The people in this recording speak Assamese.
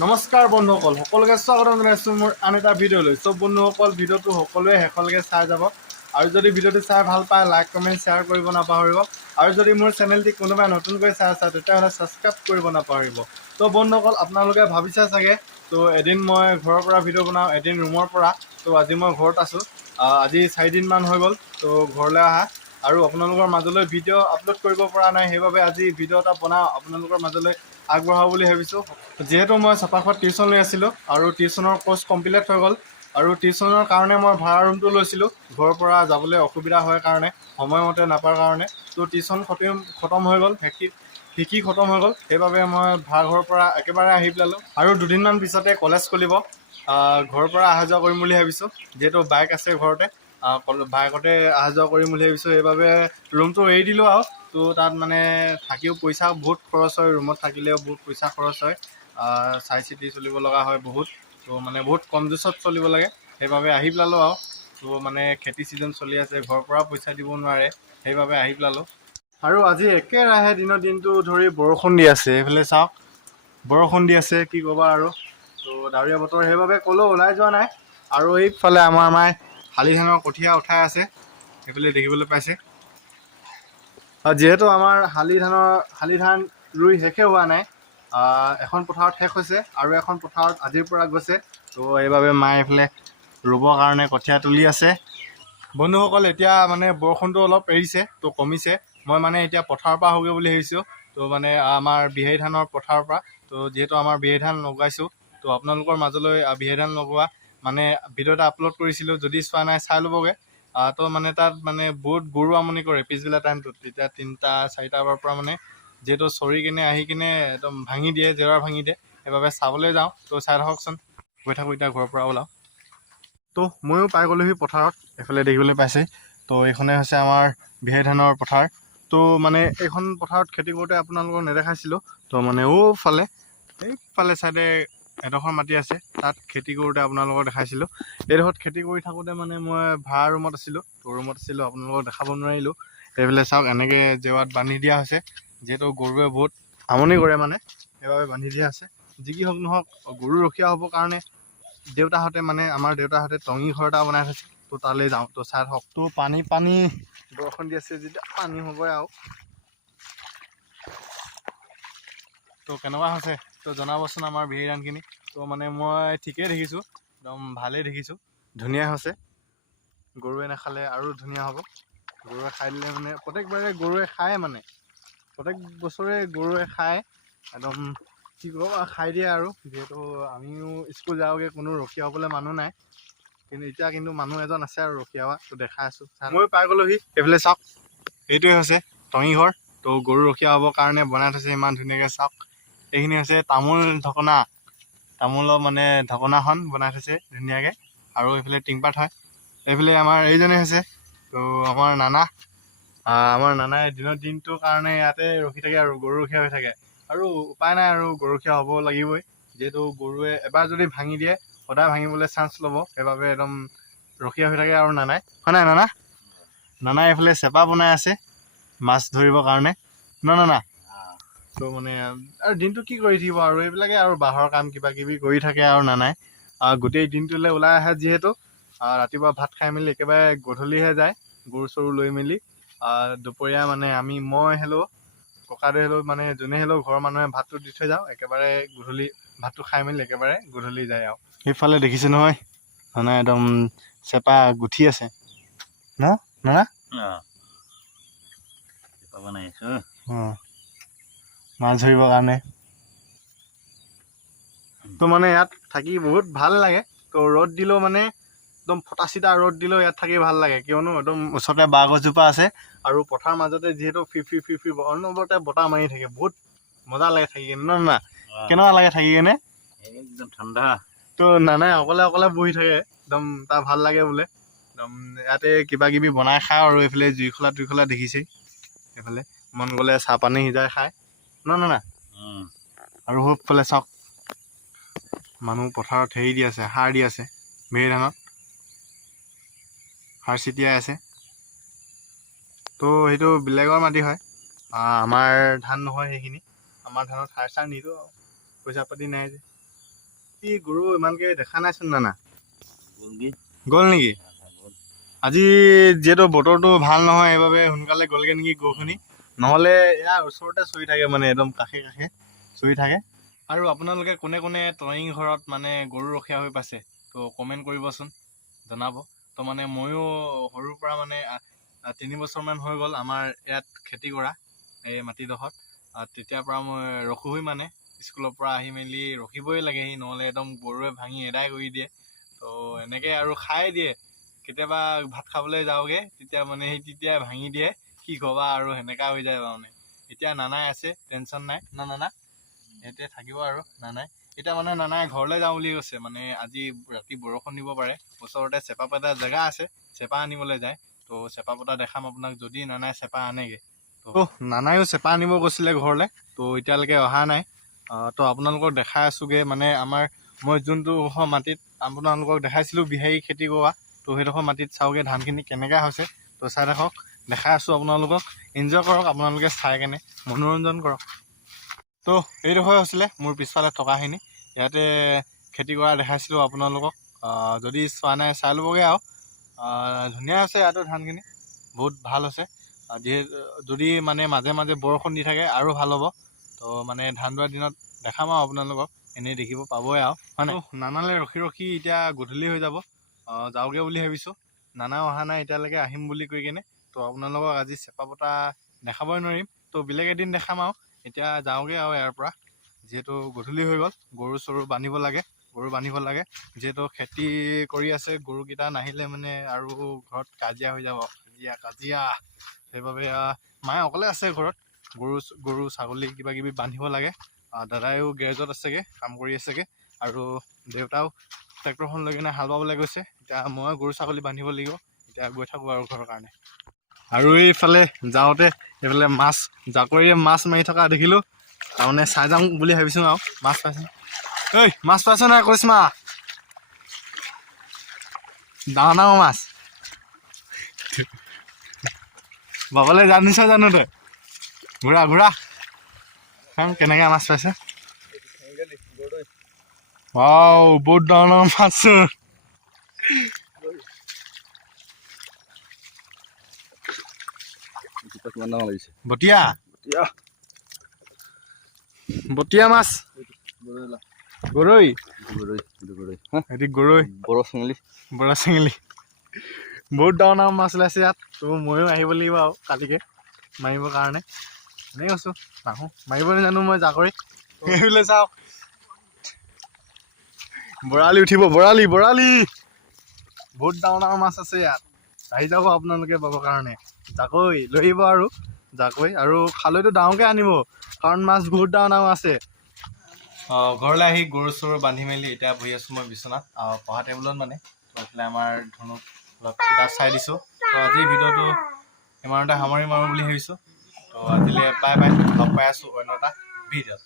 নমস্কাৰ বন্ধুসকল, সকলোকে স্বাগতম জনাইছোঁ মোৰ আন এটা ভিডিঅ'লৈ। চব বন্ধুসকল ভিডিঅ'টো সকলোৱে শেষলৈকে চাই যাব আৰু যদি ভিডিঅ'টো চাই ভাল পায় লাইক কমেণ্ট শ্বেয়াৰ কৰিব নাপাহৰিব আৰু যদি মোৰ চেনেলটি কোনোবাই নতুনকৈ চাই আছে তেতিয়াহ'লে ছাবস্ক্ৰাইব কৰিব নাপাহৰিব। তো বন্ধুসকল আপোনালোকে ভাবিছে চাগে তো এদিন মই ঘৰৰ পৰা ভিডিঅ' বনাওঁ, এদিন ৰুমৰ পৰা। তো আজি মই ঘৰত আছোঁ, আজি 4 দিনমান হৈ গ'ল তো ঘৰলৈ অহা আৰু আপোনালোকৰ মাজলৈ ভিডিঅ' আপলোড কৰিব পৰা নাই, সেইবাবে আজি ভিডিঅ' এটা বনাওঁ আপোনালোকৰ মাজলৈ আগবঢ়াওঁ বুলি ভাবিছোঁ। যিহেতু মই চাপাখোৱাত টিউশ্যন লৈ আছিলোঁ আৰু টিউশ্যনৰ কোৰ্চ কমপ্লিট হৈ গ'ল আৰু টিউশ্যনৰ কাৰণে মই ভাড়া ৰুমটো লৈছিলোঁ ঘৰৰ পৰা যাবলৈ অসুবিধা হয় কাৰণে, সময়মতে নাপাৰ কাৰণে। তো টিউশ্যন খতম হৈ গ'ল, শিকি খতম হৈ গ'ল, সেইবাবে মই ভাড়াঘৰৰ পৰা একেবাৰে আহি পেলালোঁ আৰু দুদিনমান পিছতে কলেজ খুলিব। ঘৰৰ পৰা অহা যোৱা কৰিম বুলি ভাবিছোঁ, যিহেতু বাইক আছে ঘৰতে, বাইকতে অহা যোৱা কৰিম বুলি ভাবিছোঁ। সেইবাবে ৰুমটো এৰি দিলোঁ আৰু তো তাত মানে থাকিও পইচা বহুত খৰচ হয়, ৰুমত থাকিলেও বহুত পইচা খৰচ হয়, চাই চিতি চলিব লগা হয় বহুত। তো মানে বহুত কম জোচত চলিব লাগে, সেইবাবে আহি পেলালোঁ আৰু। তো মানে খেতি ছিজন চলি আছে, ঘৰৰ পৰা পইচা দিব নোৱাৰে, সেইবাবে আহি পেলালোঁ। আৰু আজি একেৰাহে দিনটো ধৰি বৰষুণ দি আছে, এইফালে চাওক বৰষুণ দি আছে, কি ক'বা আৰু। তো ডাৱৰীয়া বতৰ, সেইবাবে ক'লেও ওলাই যোৱা নাই। আৰু এইফালে আমাৰ মায়ে শালি ধানৰ কঠীয়া উঠাই আছে, সেইফালে দেখিবলৈ পাইছে। যিহেতু আমাৰ শালি ধান ৰুই শেষে হোৱা নাই, এখন পথাৰত শেষ হৈছে আৰু এখন পথাৰত আজিৰ পৰা গৈছে। তো সেইবাবে মায়ে এইফালে ৰুবৰ কাৰণে কঠীয়া তুলি আছে। বন্ধুসকল এতিয়া মানে বৰষুণটো অলপ এৰিছে, তো কমিছে। মই মানে এতিয়া পথাৰৰ পৰা আহোগৈ বুলি ভাবিছোঁ, তো মানে আমাৰ বিহাৰী ধানৰ পথাৰৰ পৰা। তো যিহেতু আমাৰ বিহাৰী ধান লগাইছোঁ, তো আপোনালোকৰ মাজলৈ বিহাৰী ধান লগোৱা মানে ভিডিঅ' এটা আপলোড কৰিছিলোঁ, যদি চোৱা নাই চাই ল'বগৈ। তো মানে তাত মানে বহুত গৰু আমনি কৰে পিছবেলা টাইমটোত, তেতিয়া 3-4টাৰ পৰা মানে যিহেতু চৰি কিনে আহি কিনে একদম ভাঙি দিয়ে, জেওৰা ভাঙি দিয়ে, সেইবাবে চাবলৈ যাওঁ। তো চাই থাককচোন, গৈ থাকোঁ এতিয়া ঘৰৰ পৰা ওলাওঁ। তো ময়ো পাই গ'লোহি পথাৰত, এইফালে দেখিবলৈ পাইছে। তো এইখনে হৈছে আমাৰ বিহাৰী ধানৰ পথাৰ। তো মানে এইখন পথাৰত খেতি কৰোঁতে আপোনালোকক নেদেখাইছিলোঁ, তো মানে এইফালে চাইডে এডোখৰ মাটি আছে, তাত খেতি কৰোঁতে আপোনালোকক দেখাইছিলোঁ। এইডোখৰত খেতি কৰি থাকোঁতে মানে মই ভাড়া ৰুমত আছিলোঁ, আপোনালোকক দেখাব নোৱাৰিলোঁ। এইফালে চাওক এনেকৈ জেওৰাত বান্ধি দিয়া হৈছে, যিহেতু গৰুৱে বহুত আমনি কৰে মানে, সেইবাবে বান্ধি দিয়া আছে। যি কি হওক নহওক, গৰু ৰখীয়া হ'বৰ কাৰণে আমাৰ দেউতাহঁতে টঙি ঘৰ এটা বনাই থৈছে। তো তালৈ যাওঁ, তো চাই হওক। তো পানী বৰষুণ দি আছে যেতিয়া পানী হ'বই আৰু। তো কেনেকুৱা হৈছে তো জনাবচোন আমাৰ বিহাৰী ধানখিনি। তো মানে মই ঠিকেই দেখিছোঁ, একদম ভালেই দেখিছোঁ, ধুনীয়া হৈছে। গৰুৱে নাখালে আৰু ধুনীয়া হ'ব। গৰুৱে খাই দিলে মানে প্ৰত্যেকবাৰে গৰুৱে খায়, মানে প্ৰত্যেক বছৰে গৰুৱে খায়, একদম কি ক'ব খাই দিয়ে আৰু। যিহেতু আমিও স্কুল যাওঁগৈ, কোনো ৰখীয়া হ'বলৈ মানুহ নাই, কিন্তু এতিয়া মানুহ এজন আছে আৰু ৰখীয়াবা। তো দেখাই আছোঁ, ময়ো পাই গ'লোহি। এইফালে চাওক, এইটোৱে হৈছে টঙি ঘৰ। তো গৰু ৰখীয়া হ'বৰ কাৰণে বনাই থৈছে ইমান ধুনীয়াকৈ। চাওক, এইখিনি হৈছে তামোলৰ মানে ঢকনাখন বনাই থৈছে ধুনীয়াকৈ, আৰু এইফালে টিংপাত হয়। এইফালে আমাৰ এইজনে হৈছে তো আমাৰ নানাই দিনটোৰ কাৰণে ইয়াতে ৰখি থাকে আৰু গৰু ৰখীয়া হৈ থাকে। আৰু উপায় নাই আৰু গৰুৰখীয়া হ'ব লাগিবই, যিহেতু গৰুৱে এবাৰ যদি ভাঙি দিয়ে সদায় ভাঙিবলৈ চান্স ল'ব, সেইবাবে একদম ৰখীয়া হৈ থাকে। আৰু নানাই হয় নাই নানাই এইফালে চেপা বনাই আছে মাছ ধৰিবৰ কাৰণে নানা। তো মানে আৰু দিনটো কি কৰি থাকিব আৰু, এইবিলাকে আৰু বাঁহৰ কাম কিবা কিবি কৰি থাকে আৰু নানাই। গোটেই দিনটোলৈ ওলাই আহে, যিহেতু ৰাতিপুৱা ভাত খাই মেলি একেবাৰে গধূলিহে যায় গৰু চৰু লৈ মেলি। দুপৰীয়া মানে মই ককাদেউ মানে যোনে ঘৰৰ মানুহে ভাতটো দি থৈ যাওঁ, একেবাৰে গধূলি ভাতটো খাই মেলি একেবাৰে গধূলি যায় আৰু। সেইফালে দেখিছে নহয় নানা একদম চেপা গুঠি আছে নানা মাছ ধৰিবৰ কাৰণে। তো মানে ইয়াত থাকি বহুত ভাল লাগে। তো ৰ'দ দিলেও মানে একদম ফটা চিটা ৰ'দ দিলেও ইয়াত থাকি ভাল লাগে, কিয়নো একদম ওচৰতে বাঁহ গছজোপা আছে আৰু পথাৰ মাজতে যিহেতু ফিফি অনবৰতে বতাহ মাৰি থাকে, বহুত মজা লাগে থাকি কেনে নানা। কেনেকুৱা লাগে থাকি কেনে? একদম ঠাণ্ডা। তো নানাই অকলে বহি থাকে, একদম তাৰ ভাল লাগে বোলে। একদম ইয়াতে কিবা কিবি বনাই খাওঁ আৰু এইফালে জুইখোলা দেখিছেই, এইফালে মন গ'লে চাহ পানী সিজাই খায় নানা। আৰু সৌফালে চাওক, মানুহ পথাৰত দি আছে, সাৰ দি আছে, বিহাৰী ধানত সাৰ ছিটিয়াই আছে। তো সেইটো বেলেগৰ মাটি হয়, আমাৰ ধান নহয় সেইখিনি। আমাৰ ধানত সাৰ চাৰ নিদিওঁ আৰু, পইচা পাতি নাই যে। ৰাতি গৰু ইমানকে দেখা নাইচোন নানা গ'ল নেকি আজি যিহেতু বতৰটো ভাল নহয় সেইবাবে সোনকালে গ'লগে নেকি গৰুখিনি নহ'লে ইয়াৰ ওচৰতে চৰি থাকে মানে একদম কাষে কাষে চৰি থাকে আৰু আপোনালোকে কোনে কোনে টয়িং ঘৰত মানে গৰু ৰখীয়া হৈ পাইছে তো কমেণ্ট কৰিবচোন জনাব তো মানে ময়ো সৰুৰ পৰা মানে 3 বছৰমান হৈ গ'ল আমাৰ ইয়াত খেতি কৰা এই মাটিডোখৰত তেতিয়াৰ পৰা মই ৰখোহি মানে স্কুলৰ পৰা আহি মেলি ৰখিবই লাগেহি নহ'লে একদম গৰুৱে ভাঙি এদাই কৰি দিয়ে তো এনেকৈ আৰু খাই দিয়ে কেতিয়াবা ভাত খাবলৈ যাওঁগে তেতিয়া মানে সেই তেতিয়াই ভাঙি দিয়ে কি ক'বা আৰু সেনেকা হৈ যায় মানে এতিয়া নানাই আছে টেনশ্যন নাই না নানা ইয়াতে থাকিব আৰু নানাই এতিয়া মানে নানাই ঘৰলৈ যাওঁ বুলি কৈছে মানে আজি ৰাতি বৰষুণ দিব পাৰে ওচৰতে চেপা পতা জেগা আছে চেপা আনিবলৈ যায় তো চেপা পতা দেখাম আপোনাক যদি নানাই চেপা আনেগে তো নানাইও চেপা আনিব গৈছিলে ঘৰলৈ তো এতিয়ালৈকে অহা নাই তো আপোনালোকক দেখাই আছোগে মানে আমাৰ মই যোনটো মাটিত আপোনালোকক দেখাইছিলোঁ বিহাৰী খেতি কৰা তো সেইডোখৰ মাটিত চাওঁগে ধানখিনি কেনেকৈ হৈছে তো চাই থাকক দেখাই আছোঁ আপোনালোকক এনজয় কৰক আপোনালোকে চাই কেনে মনোৰঞ্জন কৰক তো এইডোখৰ হৈছিলে মোৰ পিছফালে থকাখিনি ইয়াতে খেতি কৰা দেখাইছিলোঁ আপোনালোকক যদি চোৱা নাই চাই ল'বগৈ আৰু ধুনীয়া হৈছে ইয়াতো ধানখিনি বহুত ভাল হৈছে যিহেতু যদি মানে মাজে মাজে বৰষুণ দি থাকে আৰু ভাল হ'ব তো মানে ধান দোৱাৰ দিনত দেখাম আৰু আপোনালোকক এনেই দেখিব পাবই আৰু হয় নাই নানালৈ ৰখি ৰখি এতিয়া গধূলি হৈ যাব যাওঁগৈ বুলি ভাবিছোঁ নানাও অহা নাই এতিয়ালৈকে আহিম বুলি কৈ কেনে তো আপোনালোকক আজি চেপা পতা দেখাবই নোৱাৰিম তো বেলেগ এদিন দেখাম আৰু এতিয়া যাওঁগৈ আৰু ইয়াৰ পৰা যিহেতু গধূলি হৈ গ'ল গৰু চৰু বান্ধিব লাগে যিহেতু খেতি কৰি আছে গৰুকেইটা নাহিলে মানে আৰু ঘৰত কাজিয়া হৈ যাব কাজিয়া সেইবাবে মায়ে অকলে আছে ঘৰত গৰু ছাগলী কিবা কিবি বান্ধিব লাগে দাদাইও গেৰেজত আছেগে কাম কৰি আছেগে আৰু দেউতাও ট্ৰেক্টৰখন লৈ কিনে হাল বাবলৈ গৈছে এতিয়া মই গৰু ছাগলী বান্ধিব লাগিব এতিয়া গৈ থাকোঁ আৰু ঘৰৰ কাৰণে আৰু এইফালে যাওঁতে এইফালে মাছ জাকৈয়ে মাছ মাৰি থকা দেখিলোঁ তাৰমানে চাই যাওঁ বুলি ভাবিছোঁ আৰু মাছ পাইছে ঐ মাছ পাইছ নাই কৰিশ্মা ডাঙৰ ডাঙৰ মাছ বাবলৈ জানিছ জানো তই ঘূৰা কেনেকৈ মাছ পাইছে বহুত ডাঙৰ ডাঙৰ মাছ বটীয়া মাছ গৰৈ বৰা চেঙেলী বহুত ডাঙৰ ডাঙৰ মাছ ওলাইছে ইয়াত তো ময়ো আহিব লাগিব আৰু কালিকে মাৰিবৰ কাৰণে এনেই কৈছোঁ নাহোঁ মাৰিব নাজানো মই জাকৰি এইবিলাক চাওক বৰালি উঠিব বৰালি বহুত ডাঙৰ ডাঙৰ মাছ আছে ইয়াত আহি যাব আপোনালোকে পাবৰ কাৰণে জাকৈ লৈ আহিব আৰু জাকৈ আৰু খালৈটো ডাঙৰকৈ আনিব কাৰণ মাছ বহুত ডাঙৰ ডাঙৰ আছে ঘৰলৈ আহি গৰু চৰু বান্ধি মেলি এতিয়া বহি আছোঁ মই বিচনাত পঢ়া টেবুলত মানে এইফালে আমাৰ ধনুক অলপ কিতাপ চাই দিছোঁ তো আজিৰ ভিডিঅ'টো ইমানতে সামৰি মাৰোঁ বুলি ভাবিছোঁ তো আজিলৈ বাই লগ পাই আছোঁ অন্য এটা ভিডিঅ'ত